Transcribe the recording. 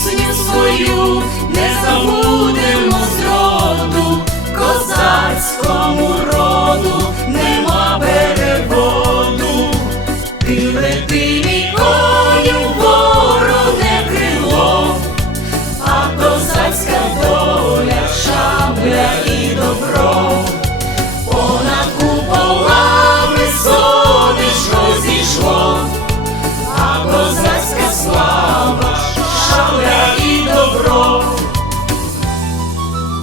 пісню свою не забудемо зроду, козацькому роду нема переводу, ти лети мій коню, вороне крило, а козацька доля шабля. Пророк